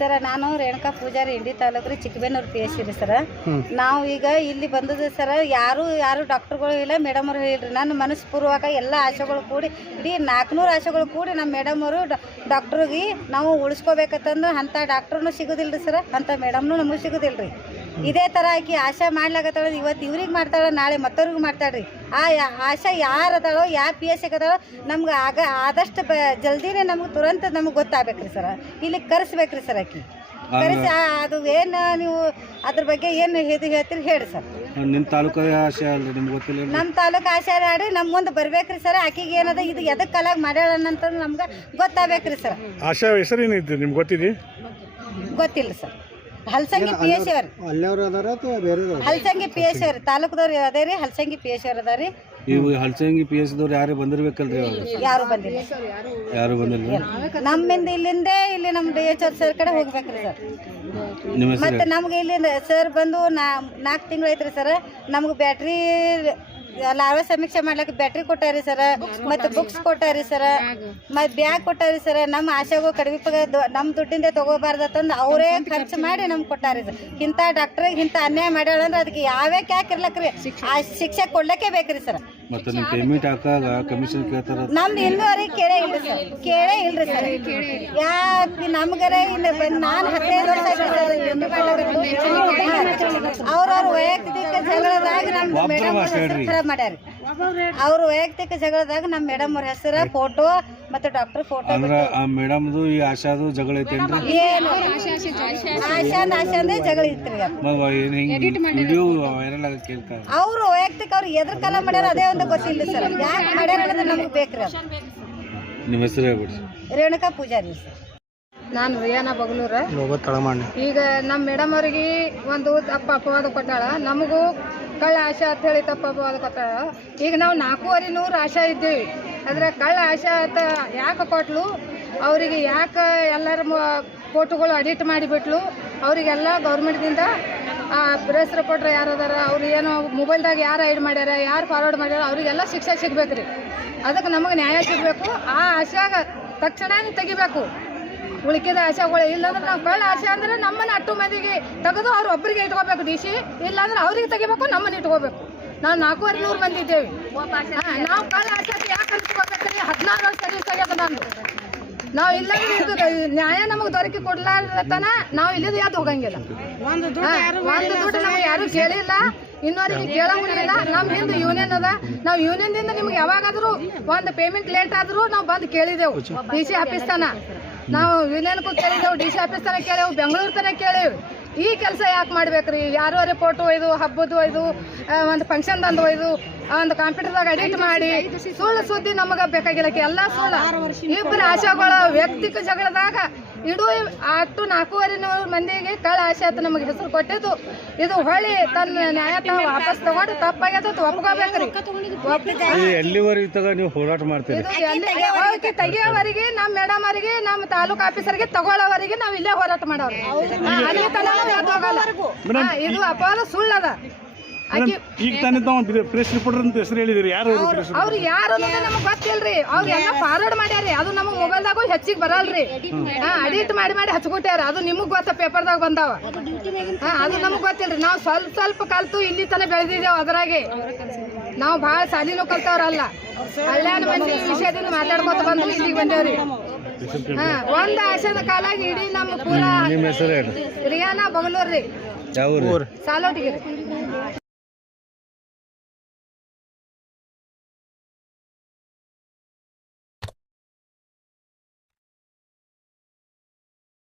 Sir, ನಾನು ರೇಣುಕಾ ಪೂಜಾರಿ ಇಂಡಿ taluk ಚಿಕ್ಕಬೇನೂರು PSC ರೀ sir. ನಾವು ಈಗ ಇಲ್ಲಿ ಬಂದದ ಸರ್. ಯಾರು ಡಾಕ್ಟರ್ಗಳು ಇಲ್ಲ, ಮೇಡಮ್ ಅವರು ಹೇಳಿರಿ. ನನ್ನ ಮನಸ್ಪೂರ್ವಕ ಎಲ್ಲ ಆಶೆಗಳು ಕೂಡಿ ಇಡೀ 400 ಆಶೆಗಳು ಕೂಡಿ ನಮ್ಮ ಮೇಡಮ್ ಅವರು ಡಾಕ್ಟ್ರಿಗೆ ನಾವು ಉಳಿಸ್ಕೋಬೇಕಂತಂದ್ರೆ ಅಂಥ ಡಾಕ್ಟ್ರೂ ಸಿಗೋದಿಲ್ಲ ರೀ ಸರ್, ಅಂಥ ಮೇಡಮ್ನು ನಮಗೆ ಸಿಗೋದಿಲ್ಲ ರೀ. ಇದೇ ಥರ ಆಕಿ ಆಶಾ ಮಾಡ್ಲಾಕತ್ತಾಳ. ಇವತ್ತು ಇವ್ರಿಗೆ ಮಾಡ್ತಾಳೆ, ನಾಳೆ ಮತ್ತವ್ರಿಗೆ ಮಾಡ್ತಾಳ್ರಿ. ಆ ಆಶಾ ಯಾರು ಅದಾಳೋ, ಯಾವ PSC ಅದಾಳೋ ನಮ್ಗೆ ಆದಷ್ಟು ಜಲ್ದಿನೇ ನಮ್ಗೆ ತುರಂತ ನಮ್ಗೆ ಗೊತ್ತಾಗಬೇಕ್ರಿ ಸರ್. ಇಲ್ಲಿ ಕರೆಸ್ಬೇಕ್ರಿ ಸರ್. ಆಕಿ ಕರೆಸಿ ಅದು ಏನು ನೀವು ಅದ್ರ ಬಗ್ಗೆ ಏನು ಹೇಳ್ತೀರಿ ಹೇಳಿ ಸರ್. ನಿಮ್ಮ ತಾಲೂಕು ಆಶೆ ಅಲ್ರಿ, ನಿಮ್ಗೆ ಗೊತ್ತಿಲ್ಲ? ನಮ್ಮ ತಾಲೂಕು ಆಶೆ ಆಡಿ ನಮ್ಮ ಮುಂದೆ ಬರ್ಬೇಕ್ರಿ ಸರ್. ಆಕಿಗೆ ಏನದ ಇದು ಎದಕ್ಕೆ ಕಲಾಗ ಮಾಡ್ಯಾಳನ್ನಂತ ನಮ್ಗೆ ಗೊತ್ತಾಗಬೇಕ್ರಿ ಸರ್. ಆಶಾ ಹೆಸರು ಏನೈತಿ ನಿಮ್ಗೆ ಗೊತ್ತಿದೆ? ಗೊತ್ತಿಲ್ಲ ಸರ್. ಹಲಸಂಗಿ PSC ಅವ್ರಿ. ಹಲಸಂಗಿ PSC ಅವ್ರಿ. ತಾಲೂಕದವ್ರು ಅದೇ ರೀ. ಹಲಸಂಗಿ PSC ಅವ್ರು ಅದಾರಿ. ಇವು ಹಲಸಂಗಿ PSC ದವ್ರು ಯಾರು ಬಂದಿರ್ಬೇಕಲ್ರಿ? ಯಾರು ಬಂದಿಲ್ಲ. ನಮ್ಮಿಂದ ಇಲ್ಲಿಂದೇ ಇಲ್ಲಿ ನಮ್ಮ DH ಸರ್ ಕಡೆ ಹೋಗ್ಬೇಕ್ರಿ ಸರ್. ಮತ್ತೆ ನಮ್ಗೆ ಇಲ್ಲಿಂದ ಸರ್ ಬಂದು 4 ತಿಂಗಳು ಐತ್ರಿ ಸರ್. ನಮ್ಗೆ ಬ್ಯಾಟ್ರಿ ಲಾರ್ವಾ ಸಮೀಕ್ಷೆ ಮಾಡ್ಲಿಕ್ಕೆ ಬ್ಯಾಟ್ರಿ ಕೊಟ್ಟಾರಿ ಸರ್. ಮತ್ತು ಬುಕ್ಸ್ ಕೊಟ್ಟಾರಿ ಸರ್. ಮತ್ತು ಬ್ಯಾಗ್ ಕೊಟ್ಟಾರಿ ಸರ್. ನಮ್ಮ ಆಶೆಗೂ ಕಡಿಮೆ ನಮ್ಮ ದುಡ್ಡಿಂದ ತೊಗೋಬಾರ್ದಂದು ಅವರೇ ಖರ್ಚು ಮಾಡಿ ನಮ್ಗೆ ಕೊಟ್ಟಾರಿ ಸರ್. ಇಂಥ ಡಾಕ್ಟ್ರಿಗೆ ಇಂಥ ಅನ್ಯಾಯ ಮಾಡ್ಯಾಳಂದ್ರೆ ಅದಕ್ಕೆ ಯಾವ್ಯಾಕೆ ಯಾಕಿರ್ಲಕ್ರಿ ಆ ಶಿಕ್ಷೆ ಕೊಡ್ಲಿಕ್ಕೆ ಬೇಕ್ರಿ ಸರ್. ಮತ್ತೆ ನಿಮ್ಮ ಪೇಮೆಂಟ್ ಹಾಕಾಗ ಕಮಿಷನ್ ಕೇಳ್ತಾರ? ನಮ್ದು ಇನ್ನೂವರೆಗೆ ಕೇಳೇ ಇಲ್ರಿ ಸರ್. ಕೇಳೇ ಇಲ್ರಿ ಸರ್. ಯಾಕೆ ನಮ್ಗರೆ ಇನ್ನು ಬಂದು ನಾನು 15 ವರ್ಷ ಅವ್ರವ್ರ ವೈಯಕ್ತಿಕ ಜಗಳದಾಗ ನಮ್ಮ ಮೇಡಮ್ ಮಾಡ್ಯಾರ. ಅವ್ರ ವೈಯಕ್ತಿಕ ಜಗಳದಾಗ ನಮ್ಮ ಮೇಡಮ್ ಅವ್ರ ಹೆಸರ ಫೋಟೋ ಮತ್ತೆ ಡಾಕ್ಟರ್ ಫೋಟೋ. ಮೇಡಮ್ದು ಈ ಆಶಾದು ಜಗಳ ಐತೇನ್ರಿ? ಏನು ಆಶಾಂದೇ ಜಗಳ ಇತ್ರಿ. ಅವ್ರು ವೈಯಕ್ತಿಕ ಅವ್ರು ಎದ್ರ ಕಾಲ ಮಾಡ್ಯಾರ ಅದೇ ಒಂದು ಗೊತ್ತಿಲ್ಲ ಸರ್. ಯಾಕೆ ಮಾಡ್ಯಾರ ಅನ್ನೋದು ನಮ್ಗೆ ಬೇಕ್ರಿ. ನಿಮ್ಮ ಹೆಸರು ಹೇಳ್ಬಿಡ್ರಿ. ರೇಣುಕಾ ಪೂಜಾರಿ ಸರ್. ನಾನು ರಿಯಾನಾ ಬಗಲೂರ. ಈಗ ನಮ್ಮ ಮೇಡಮ್ ಅವ್ರಿಗೆ ಒಂದು ತಪ್ಪ ಅಪವಾದ ಕೊಟ್ಟಾಳ. ನಮಗೂ ಕಳ್ಳ ಆಶಾ ಅಂತ ಹೇಳಿ ತಪ್ಪ ಅಪವಾದ ಕೊಟ್ಟಾಳ. ಈಗ ನಾವು 4,500 ಆಶಾ ಇದ್ದೀವಿ. ಆದರೆ ಕಳ್ಳ ಆಶಾ ಅಂತ ಯಾಕೆ ಕೊಟ್ಲು? ಅವರಿಗೆ ಯಾಕೆ ಎಲ್ಲರ ಫೋಟೋಗಳು ಎಡಿಟ್ ಮಾಡಿಬಿಟ್ಲು? ಅವರಿಗೆಲ್ಲ ಗೌರ್ಮೆಂಟ್ದಿಂದ ಪ್ರೆಸ್ ರಿಪೋರ್ಟ್ರ್ ಯಾರು ಅದಾರ, ಅವ್ರು ಏನೋ ಮೊಬೈಲ್ದಾಗ ಯಾರು ಐಡ್ ಮಾಡ್ಯಾರ, ಯಾರು ಫಾರ್ವರ್ಡ್ ಮಾಡ್ಯಾರ, ಅವರಿಗೆಲ್ಲ ಶಿಕ್ಷೆ ಸಿಗ್ಬೇಕು ರೀ. ಅದಕ್ಕೆ ನಮಗೆ ನ್ಯಾಯ ಸಿಗಬೇಕು. ಆ ಆಶಾಗ ತಕ್ಷಣನೇ ತೆಗಿಬೇಕು. ಉಳಿಕೆದ ಆಶಾಗಳು ಇಲ್ಲಾಂದ್ರೆ ನಾವು ಕಳ್ಳ ಆಶೆ ಅಂದ್ರೆ ನಮ್ಮನ್ನ 8 ಮಂದಿಗೆ ತೆಗೆದು ಅವ್ರು ಒಬ್ಬರಿಗೆ ಇಟ್ಕೋಬೇಕು DC. ಇಲ್ಲಾಂದ್ರೆ ಅವ್ರಿಗೆ ತೆಗಿಬೇಕು, ನಮ್ಮನ್ನ ಇಟ್ಕೋಬೇಕು. ನಾವು 4,500 ಮಂದಿ ಇದ್ದೇವೆ. ನಾವು ಕಳ್ಳ ಆಶೆ ಯಾಕೆ ಅನ್ಸ್ಕೋಬೇಕ್ರಿ? 16 ವರ್ಷ ಸರ್ವಿಸ್ ಆಗ್ಯದ ನಾನು. ನಾವು ಇಲ್ಲಾಂದ್ರೆ ಇದು ನ್ಯಾಯ ನಮಗೆ ದೊರಕಿ ಕೊಡ್ಲಾರ್ದತನ ನಾವು ಇಲ್ಲಿಂದ ಯಾವ್ದು ಹೋಗಂಗಿಲ್ಲ. ಒಂದು ದುಡ್ಡು ನಮಗೆ ಯಾರು ಕೇಳಿಲ್ಲ, ಇನ್ನೊರಿಗೆ ಕೇಳಂಗಿಲ್ಲ. ನಮ್ಮ ಹಿಂದೆ ಯೂನಿಯನ್ ಅದ. ನಾವು ಯೂನಿಯನ್ದಿಂದ ನಿಮ್ಗೆ ಯಾವಾಗಾದ್ರೂ ಒಂದು ಪೇಮೆಂಟ್ ಲೇಟ್ ಆದ್ರೂ ನಾವು ಬಂದು ಕೇಳಿದೆವು DC ಆಫೀಸ್ ತನ. ನಾವು ಯೂನಿಯನ್ಗೂ ಕೇಳಿದೆವು, DC ಆಫೀಸ್ ತನಕ ಕೇಳೇವು, ಬೆಂಗಳೂರು ತನಕ ಕೇಳೇವು. ಈ ಕೆಲಸ ಯಾಕೆ ಮಾಡ್ಬೇಕ್ರಿ? ಯಾರೋ ರಿಪೋರ್ಟ್ ಒಯ್ದು, ಹಬ್ಬದ್ದು ಒಯ್ದು, ಒಂದು ಫಂಕ್ಷನ್ದಂದು ಒಯ್ದು, ಒಂದು ಕಂಪ್ಯೂಟರ್ದಾಗ ಎಡಿಟ್ ಮಾಡಿ ಸುಳ್ಳು ಸುದ್ದಿ ನಮಗೆ ಬೇಕಾಗಿಲ್ಲ. ಎಲ್ಲ ಸುಳ್ಳು. ಇಬ್ಬರು ಆಶಾಗಳ ವ್ಯಕ್ತಿಕ ಜಗಳದಾಗ ಇಡೂ ಅಷ್ಟು 4,500 ಮಂದಿಗೆ ಕಳ್ಳ ಆಶೆ ಅಂತ ನಮಗೆ ಹೆಸರು ಕೊಟ್ಟಿದ್ದು. ಇದು ಹೊಳ್ಳಿ ತನ್ನ ನ್ಯಾಯ ವಾಪಸ್ ತಗೊಂಡು ತಪ್ಪಾಗ್ಯದ ಒಪ್ಕೋಬೇಕ್ರಿ. ನೀವು ಹೋರಾಟ ಮಾಡ್ತೀರಿ? ತೆಗಿಯೋವರೆಗೆ ನಮ್ಮ ಮೇಡಮ್ ಅವರಿಗೆ, ನಮ್ಮ ತಾಲೂಕು ಆಫೀಸರ್ಗೆ ತಗೊಳ್ಳೋವರೆಗೆ ನಾವು ಇಲ್ಲೇ ಹೋರಾಟ ಮಾಡೋರು. ಅಲ್ಲಿ ತನಕ ಹೋಗಲ್ಲ. ಇದು ಅಪವಾದ ಸುಳ್ಳದ. ಆಕಿ ಈಗ ತಾನೇ ತಾವು ಪ್ರೆಸ್ ರಿಪೋರ್ಟರ್ ಅಂತ ಹೆಸರು ಹೇಳಿದಿರಿ, ಯಾರು ಅವ್ರು ಯಾರು ಅನ್ನೋದೇ ನಮಗ್ ಗೊತ್ತಿಲ್ರಿ. ಅವ್ರು ಎಲ್ಲ ಫಾರ್ವರ್ಡ್ ಮಾಡ್ಯಾರಿ, ಅದು ನಮಗ್ ಮೊಬೈಲ್ದಾಗೂ ಹೆಚ್ಚಿಗೆ ಬರಲ್ರಿ. ಅಡಿಟ್ ಮಾಡಿ ಹಚ್ಕೊಟ್ಯಾರ, ಅದು ನಿಮಗ್ ಗೊತ್ತ, ಪೇಪರ್ದಾಗ ಬಂದಾವ. ಅದು ನಮಗ್ ಗೊತ್ತಿಲ್ರಿ. ನಾವು ಸ್ವಲ್ಪ ಕಲ್ತು ಇಲ್ಲಿ ತನ ಬೆಳೆದಿದ್ದೇವೆ. ಅದ್ರಾಗೆ ನಾವು ಭಾಳ ಸಾಲಿನೂ ಕಲ್ತವ್ರಲ್ಲ, ಕಲ್ಯಾಣ ಮಂದಿ ವಿಷಯದಿಂದ ಮಾತಾಡ್ಕೊತ ಬಂದು ಇಲ್ಲಿಗೆ ಬಂದೇವ್ರಿ. ಒಂದ್ ಆಶಾದ ಕಾಲಾಗಿ ಇಡೀ ನಮ್ಮ ಪೂರಾ ನಿಮ್ಮ ಹೆಸರು ಹೇಳಿ. ರಿಯಾನ ಬಗಲೂರ್ ರೀ, ಯಾವ ಊರು? ಸಾಲೋಟಿಗೆ.